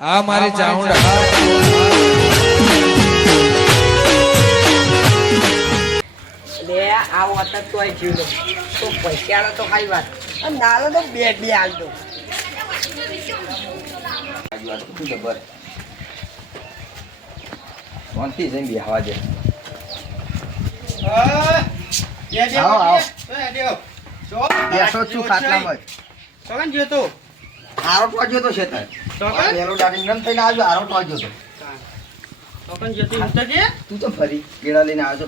આ મારી ચાઉંડા લે આ વખત તોય જીવલો તો પૈસાનો તો ખાઈ વાત અને નાલો તો બે હાલતો શાંતિ જઈને બેહવા દે. બેસો છું ખાટલામાં જ. હારો ટોજ્યો તો છે તાર. પેલો દાડી નમ થઈને આવજો હારો ટોજ્યો તો. તું તો ફરી કેળા લઈને આવજો.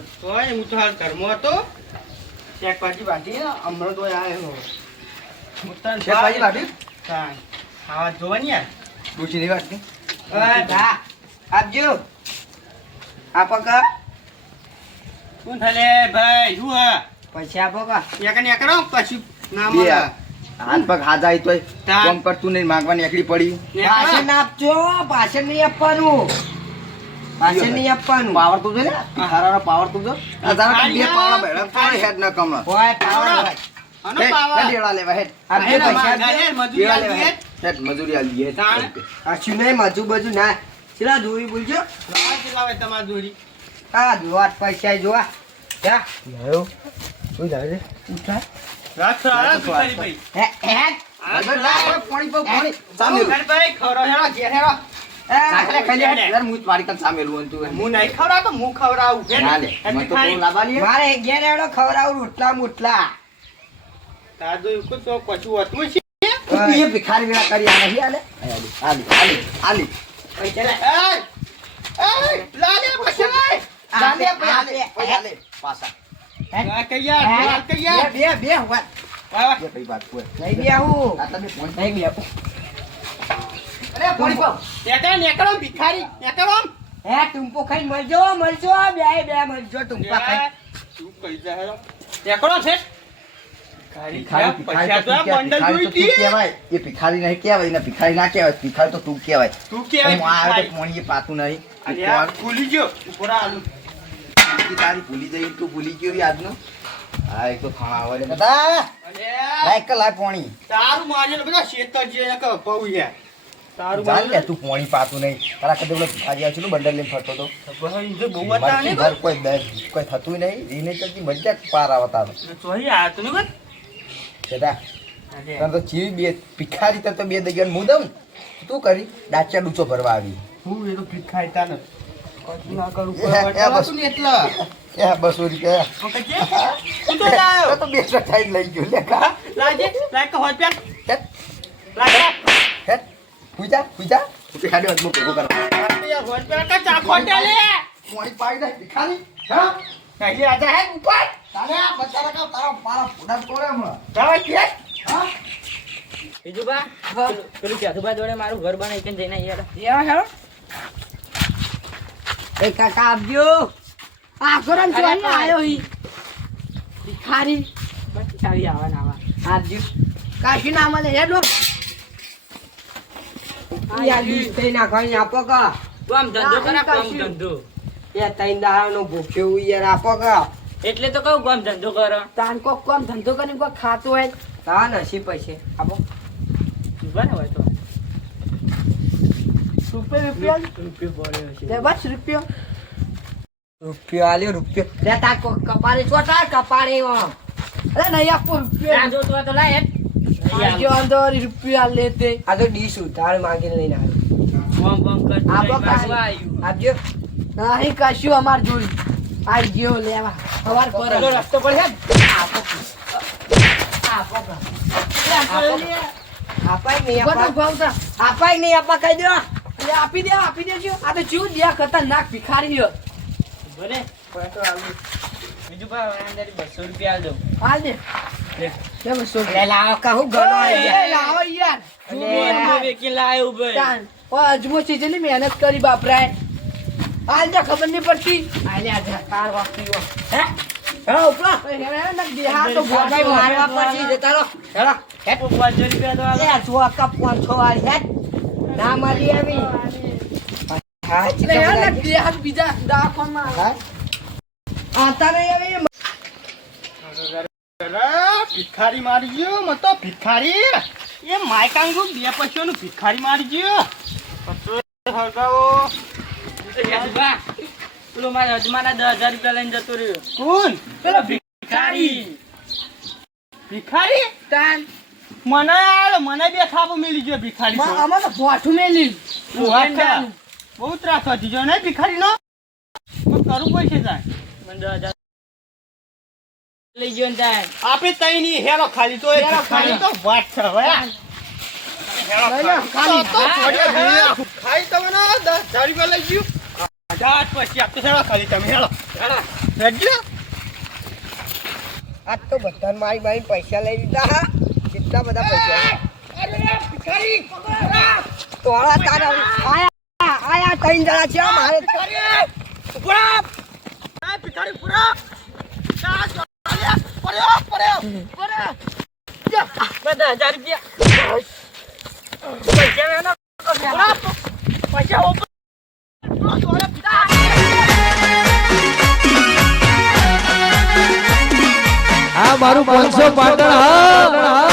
શેકભાજી વાટી? ડૂચીની વાટી? આપજો આપો કા પૈસા આપો કા બે હાથ પગ હાજાય તોય કામ કરતું નહીં માંગવાની એકલી પડી. પાછળ આપજો પાછળ નહીં આપવાનું પાછળ નહીં આપવાનું પાવર તું છે ને હારાનો પાવર તું જો. આ તારા બે પાવર બેડા કોણ હેડ ન કમળ. હોય પાવર ડેડા લેવા હેડ. આપજો પૈસા ડેડા લેવા હેડ. હેડ મજૂરી આલી હેડ. આ શું નહીં મજુ બજુ ના ચલા દોરી બોલજો હા જોવા પૈસા જોવા જા લાયો શું લાવે છે ઉઠા હે હે પાણી પર પાણી સામેલું નાખલે ખાલી હેડ યાર મુત મારી કન સામેલું તું ના લે મને તો કોણ લાવવાની મારે ઘેર એડો ખવડાવું રોટલા મુટલા એ ભિખારી વેળા કરી આ નહીં આલે આલી આલી આલી પૈસા લે પાછા બે વાત એ કઈ વાત કોઈ નહીં બે હું આ તમે ફોન નહીં બે અરે પાણી પાવ હે ટુંપો ખાઈ મળજો બે મળજો ટુંપા ખાઈ ભિખારી નહીં કહેવાય ને ભિખારી ના કહેવાય ભિખારી તો તું કહેવાય પાણી એ પાતું નહીં તારી ભૂલી જઈ તું ભૂલી ગયો આજનું હા એક તો ખાવા આવે બધા લાઈક લાય પાણી ચાલ લે તું પાણી પાતું નહીં તારા કદે પેલો ભિખારી આવ્યો છે બંડલ લઈને ફરતો તો કોઈ થતું નહીં રીને ચલતી મજા પાર આવતા છેટા તને તો ચીવી બે ભિખારી તને તો બે દગ્યા હું દઉં તું કરી ડાચા ડૂચો ભરવા આવી બસો રૂપિયા તો બે ટાઈમ લઈ ગયો લે પૂજા ખાલી અજમો ભેગો કરવા પાણી પાઈ દે ભિખારી હા પેલું કેથુભા જોડે મારું ઘર બનાવી જઈને યાર કાકા આપજો આખોરમ જોઈને આવ્યો હી ભિખારી ચાલી આવા આપજો કાશી ના મળે હેડો તે ના ખાઈ આપો કા કામ ધંધો કરા કામ ધંધો એ તૈન દાવાનો ભૂખ્યો યાર આપો કા એટલે તો કહું કામ ધંધો કરો તાન કો કામ ધંધો કરીને કો ખાતો હોય તા નસી પૈસે આપો બને હોય તો રૂપિયા તે બસ રૂપિયો આલ્યો રૂપિયો લે તા કપારી ચોટા કપારી અરે નહીં આપો રૂપિયા જો તો લાય આજો અંદર રૂપિયા લેતે આ તો ડીશ ઉધાર માંગીને લઈને આવ્યો બમ કર આપો આપજો નહીં કશું અમાર જોડી આ ગયો લેવા સવાર પર રસ્તો પર છે આપાય નહીં આપા કહી દો આપી દેજો આ તો ચીવું દિયા ખતરનાક ભિખારી છે બને બીજું ભાઈ અંદર 200 રૂપિયા આલ દો હાલ દે લે બસો લે લાવો કહું ગણો લાવો યાર લે વેકી લાયો ભાઈ ઓ અજમો ચીજની મહેનત કરી બાપરાય હાલ દે ખબર નહીં પડતી આલે આ કાર વાપરીઓ હે હા ઉપલા ના દેહા તો ભોગાઈ મારવા પડશે જતા રહો હેડા હે 500 રૂપિયા તો લે જો આ 500 વાળી હે ના મારી આવી હા ચલે ના દેહા બીજા દાખોમાં હા આતા નહીં આવી ભિખારી મારી ગયો મતો ભિખારી એ માયકાંગુ બે પૈસાનું ભિખારી મારી ગયો હળગાવો. યાદુભા, પેલો મારા હજમાના 10,000 રૂપિયા લઈને જતો રહ્યો. કોણ? પેલો ભિખારી. ભિખારી? તાન. મને બે ખાબો મિલી ગયો ભિખારી તો. આમાં તો ભોઠું મેલ્યું. વાહ, બહુ ત્રાસ વધી ગયો ને ભિખારીનો. પણ કરવું પડશે સાહેબ. મને 10,000 લઈ ગયો ને તાન. આપે તઈ ની હેરો ખાલી તો એ ભિખારી તો વાત છે હવે. ખાઈ તમને 10,000 રૂપિયા લઈ ગયું. 10 પછી આપતો હેરો ખાલી તમે હેરો. આજ તો બધા મારી પૈસા લઈ લીધા હા. કેટલા બધા પૈસા તોળા તારા આયા 3 જણા છે મારે આ મારું 500 પાટણ હા